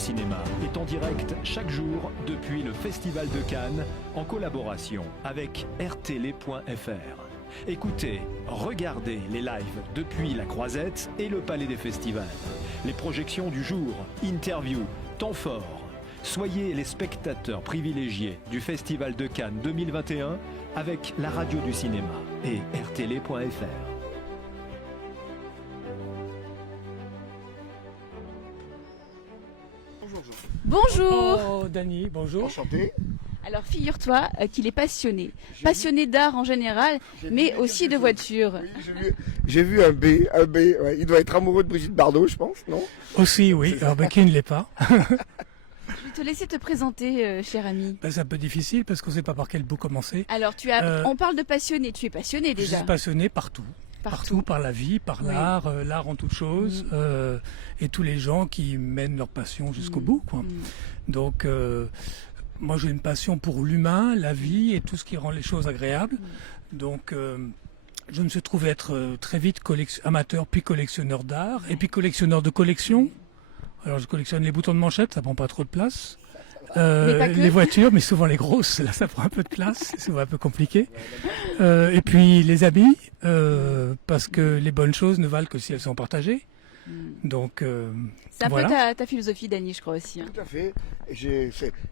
cinéma est en direct chaque jour depuis le Festival de Cannes en collaboration avec rtl.fr. Écoutez, regardez les lives depuis la Croisette et le Palais des Festivals. Les projections du jour, interviews, temps forts. Soyez les spectateurs privilégiés du Festival de Cannes 2021 avec la radio du cinéma et rtl.fr. Bonjour. Oh, Dany, bonjour. Enchanté. Alors figure-toi qu'il est passionné d'art en général, mais aussi de voitures. Oui, j'ai vu un B, ouais. Il doit être amoureux de Brigitte Bardot, je pense, non? Aussi, oui, alors qui ne l'est pas. Je vais te laisser te présenter, cher ami. C'est un peu difficile parce qu'on ne sait pas par quel bout commencer. Alors on parle de passionné, tu es passionné Je déjà. suis passionné partout. Partout, par la vie, par l'art, l'art en toute chose, et tous les gens qui mènent leur passion jusqu'au bout, quoi. Donc, moi j'ai une passion pour l'humain, la vie et tout ce qui rend les choses agréables. Donc, je me suis trouvé être très vite amateur, puis collectionneur d'art, et puis collectionneur de collections. Alors, je collectionne les boutons de manchette, ça prend pas trop de place. Les voitures, mais souvent les grosses, là ça prend un peu de place, c'est souvent un peu compliqué. Et puis les habits, parce que les bonnes choses ne valent que si elles sont partagées. Donc c'est un voilà. peu ta philosophie, Dany, je crois aussi. Tout à fait.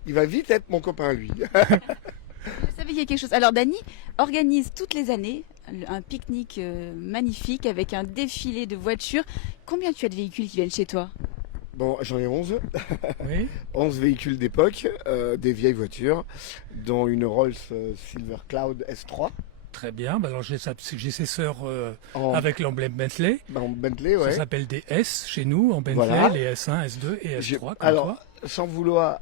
Il va vite être mon copain, lui. Je savais qu'il y a quelque chose. Alors Dany organise toutes les années un pique-nique magnifique avec un défilé de voitures. Combien tu as de véhicules qui viennent chez toi? Bon, j'en ai 11. Oui. 11 véhicules d'époque, des vieilles voitures, dont une Rolls Silver Cloud S3. Très bien, alors j'ai ses sœurs avec l'emblème Bentley. En Bentley, ouais. Ça s'appelle des S chez nous, en Bentley, Voilà. les S1, S2 et S3. Comme Alors, toi. sans vouloir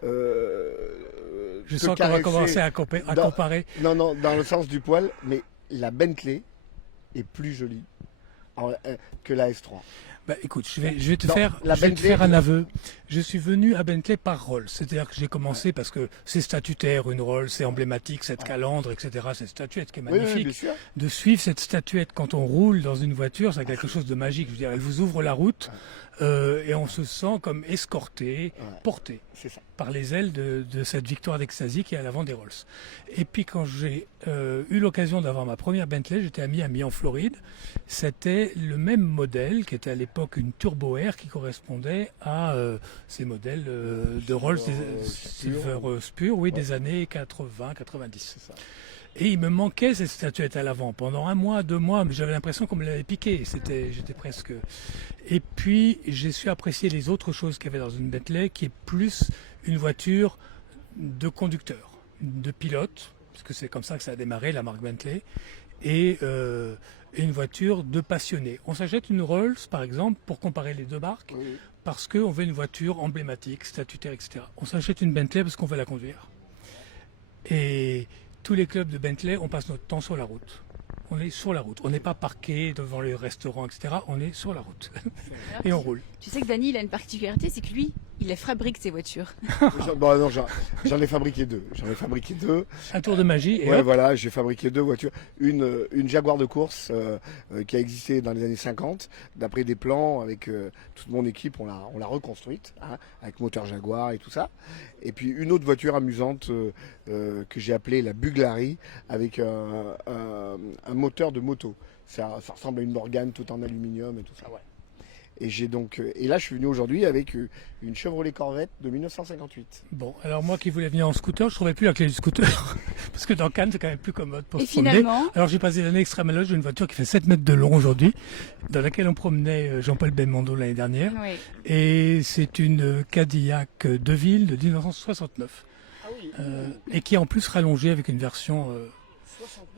je sens qu'on va commencer à comparer. Non, dans le sens du poil, mais la Bentley est plus jolie que la S3. Bah, écoute, je vais te faire un aveu. Je suis venu à Bentley par Rolls. C'est-à-dire que j'ai commencé parce que c'est statutaire, une Rolls, c'est emblématique, cette calandre, etc. Cette statuette qui est magnifique. Oui, de suivre cette statuette quand on roule dans une voiture, c'est quelque chose de magique. Je veux dire, elle vous ouvre la route et on se sent comme escorté, porté par les ailes de cette victoire d'extasie qui est à l'avant des Rolls. Et puis quand j'ai eu l'occasion d'avoir ma première Bentley, j'étais à Miami en Floride. C'était le même modèle qui était à l'époque une Turbo Air qui correspondait à ces modèles de Rolls Silver Spur, oui, des années 80-90. Et il me manquait cette statuette à l'avant pendant 1 mois, 2 mois, mais j'avais l'impression qu'on me l'avait piqué. J'étais presque. Et puis j'ai su apprécier les autres choses qu'il y avait dans une Bentley, qui est plus une voiture de conducteur, de pilote, parce que c'est comme ça que ça a démarré la marque Bentley, et une voiture de passionné. On s'achète une Rolls, par exemple, pour comparer les deux marques, parce qu'on veut une voiture emblématique, statutaire, etc. On s'achète une Bentley parce qu'on veut la conduire. Et tous les clubs de Bentley, on passe notre temps sur la route. On est sur la route. On n'est pas parqué devant les restaurants, etc. On est sur la route. Et on roule. Tu sais que Dany, il a une particularité, c'est que lui, il fabrique ses voitures. Non, j'en ai fabriqué 2. Un tour de magie. Et ouais, voilà, j'ai fabriqué 2 voitures. Une Jaguar de course qui a existé dans les années 50. D'après des plans, avec toute mon équipe, on l'a reconstruite, avec moteur Jaguar et tout ça. Et puis une autre voiture amusante que j'ai appelée la Buglari, avec un moteur de moto. Ça ressemble à une Morgane tout en aluminium et tout ça. Ouais. Et là, je suis venu aujourd'hui avec une Chevrolet Corvette de 1958. Bon, alors moi qui voulais venir en scooter, je trouvais plus la clé du scooter. Parce que dans Cannes, c'est quand même plus commode pour se promener. Finalement... Alors j'ai passé l'année extrêmement loge d'une voiture qui fait 7 mètres de long aujourd'hui, dans laquelle on promenait Jean-Paul Belmondo l'année dernière. Oui. Et c'est une Cadillac de ville de 1969. Et qui est en plus rallongée avec une version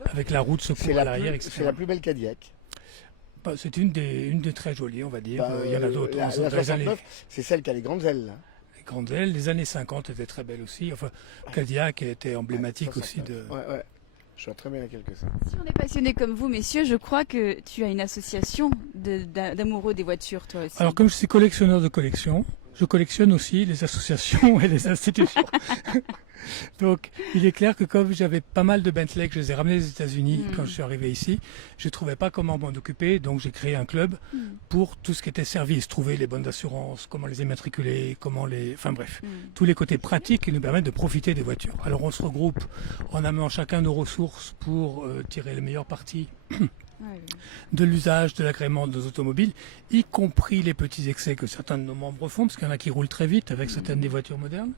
avec la roue de secours à l'arrière, etc. C'est la plus belle Cadillac. C'est une des très jolies, on va dire. Il y en a d'autres. La 69, c'est celle qui a les grandes ailes. Là. Les grandes ailes. Les années 50 étaient très belles aussi. Enfin, Cadillac était emblématique aussi de... Ouais. Je vois très bien laquelle que c'est. Si on est passionné comme vous, messieurs, je crois que tu as une association d'amoureux des voitures, toi aussi. Alors, comme je suis collectionneur de collections, Je collectionne aussi les associations et les institutions. Donc, il est clair que comme j'avais pas mal de Bentley, que je les ai ramenés des États-Unis quand je suis arrivé ici, je ne trouvais pas comment m'en occuper, donc j'ai créé un club pour tout ce qui était service, trouver les bonnes assurances, comment les immatriculer, enfin bref, tous les côtés pratiques qui nous permettent de profiter des voitures. Alors on se regroupe en amenant chacun nos ressources pour tirer le meilleur parti de l'usage, de l'agrément de nos automobiles, y compris les petits excès que certains de nos membres font, parce qu'il y en a qui roulent très vite avec certaines des voitures modernes,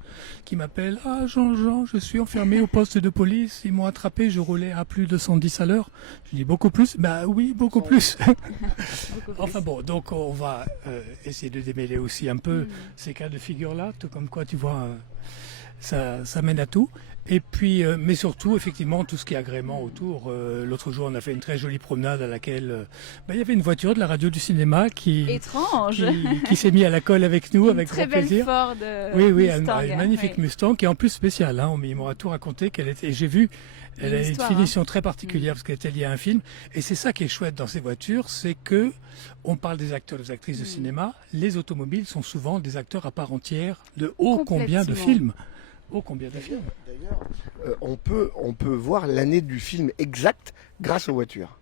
qui m'appellent « Ah Jean, je suis enfermé au poste de police, ils m'ont attrapé, je roulais à plus de 110 à l'heure. » Je dis « Beaucoup plus ?» Bah oui, beaucoup plus. Enfin bon, donc on va essayer de démêler aussi un peu ces cas de figure-là, tout comme quoi tu vois, ça mène à tout. Et puis, mais surtout, effectivement, tout ce qui est agrément autour. L'autre jour, on a fait une très jolie promenade à laquelle il y avait une voiture de la radio du cinéma qui s'est mis à la colle avec nous, avec grand plaisir. Ford, oui, Mustang, une magnifique Mustang qui est en plus spéciale. Hein, ils m'ont tout raconté qu'elle était. Et j'ai vu, elle a une finition très particulière parce qu'elle était liée à un film. Et c'est ça qui est chouette dans ces voitures, c'est que on parle des acteurs, des actrices de cinéma. Les automobiles sont souvent des acteurs à part entière de combien de films. Combien de films. D'ailleurs, on peut voir l'année du film exact grâce aux voitures.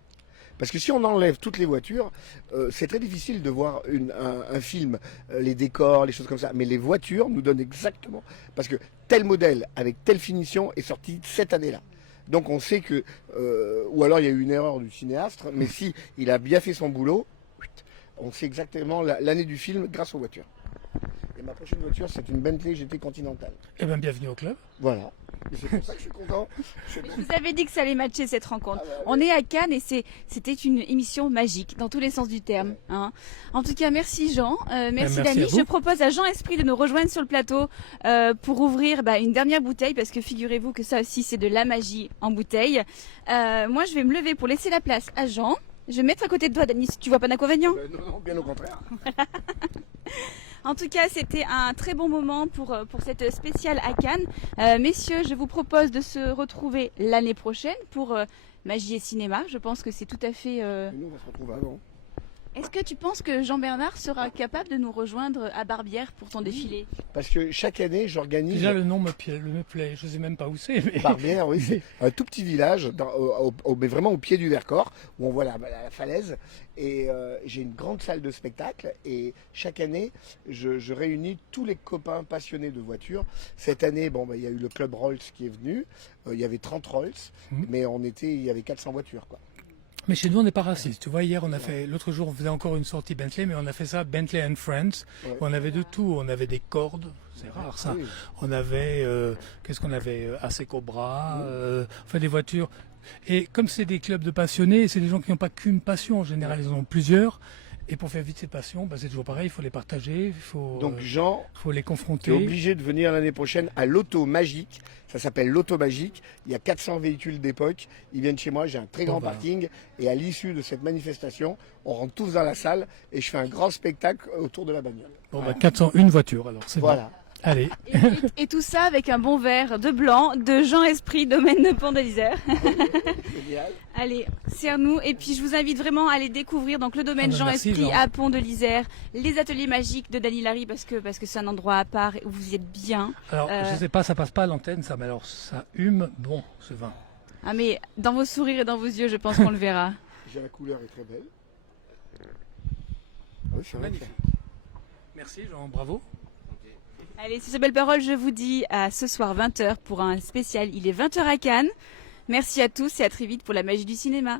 Parce que si on enlève toutes les voitures, c'est très difficile de voir un film, les décors, les choses comme ça. Mais les voitures nous donnent exactement. Parce que tel modèle avec telle finition est sorti cette année-là. Donc on sait que, ou alors il y a eu une erreur du cinéaste, mais si il a bien fait son boulot, on sait exactement l'année du film grâce aux voitures. Et ma prochaine voiture, c'est une Bentley GT Continental. Eh bien, bienvenue au club. Voilà. Et c'est pour ça que je suis content. Je vous avais dit que ça allait matcher cette rencontre. On est à Cannes et c'était une émission magique, dans tous les sens du terme. Hein. En tout cas, merci Jean. Merci Dany. Je propose à Jean Esprit de nous rejoindre sur le plateau pour ouvrir une dernière bouteille, parce que figurez-vous que ça aussi, c'est de la magie en bouteille. Moi, je vais me lever pour laisser la place à Jean. Je vais me mettre à côté de toi, Dany, si tu vois pas d'inconvénient. Non, bien au contraire. Voilà. En tout cas, c'était un très bon moment pour cette spéciale à Cannes. Messieurs, je vous propose de se retrouver l'année prochaine pour Magie et Cinéma. Je pense que c'est tout à fait... Nous, on va se retrouver avant. Est-ce que tu penses que Jean-Bernard sera capable de nous rejoindre à Barbière pour ton défilé? Parce que chaque année, j'organise... Déjà, le nom me plaît. Je ne sais même pas où c'est. Mais... Barbière, oui, c'est un tout petit village, mais vraiment au pied du Vercors, où on voit la falaise. Et j'ai une grande salle de spectacle. Et chaque année, je réunis tous les copains passionnés de voitures. Cette année, il y a eu le club Rolls qui est venu. Il y avait 30 Rolls, mais il y avait 400 voitures, quoi. Mais chez nous, on n'est pas raciste. Tu vois, hier, l'autre jour, on faisait encore une sortie Bentley, mais on a fait ça Bentley and Friends. Ouais. On avait de tout. On avait des cordes. C'est rare, ça. Oui. On avait, qu'est-ce qu'on avait? AC Cobra, enfin des voitures. Et comme c'est des clubs de passionnés, c'est des gens qui n'ont pas qu'une passion. En général, ils en ont plusieurs. Et pour faire vite ces passions, c'est toujours pareil, il faut les partager, Donc Jean, faut les confronter. Tu es obligé de venir l'année prochaine à l'Auto Magique. Ça s'appelle l'Auto Magique. Il y a 400 véhicules d'époque. Ils viennent chez moi, j'ai un très grand parking. Et à l'issue de cette manifestation, on rentre tous dans la salle et je fais un grand spectacle autour de la bagnole. 401 voitures alors, c'est bon. Allez. Et tout ça avec un bon verre de blanc de Jean Esprit, domaine de Pont de l'Isère. Allez, serre-nous. Et puis je vous invite vraiment à aller découvrir donc le domaine Jean Esprit à Pont de l'Isère, les ateliers magiques de Dany Larry, parce que c'est un endroit à part où vous y êtes bien. Alors je sais pas, ça passe pas à l'antenne ça, mais alors ça hume bon ce vin. Ah mais dans vos sourires et dans vos yeux, je pense qu'on le verra. La couleur est très belle. Oui, c'est magnifique. Merci Jean, bravo. Allez, sur ces belles paroles, je vous dis à ce soir 20h pour un spécial. Il est 20h à Cannes. Merci à tous et à très vite pour la magie du cinéma.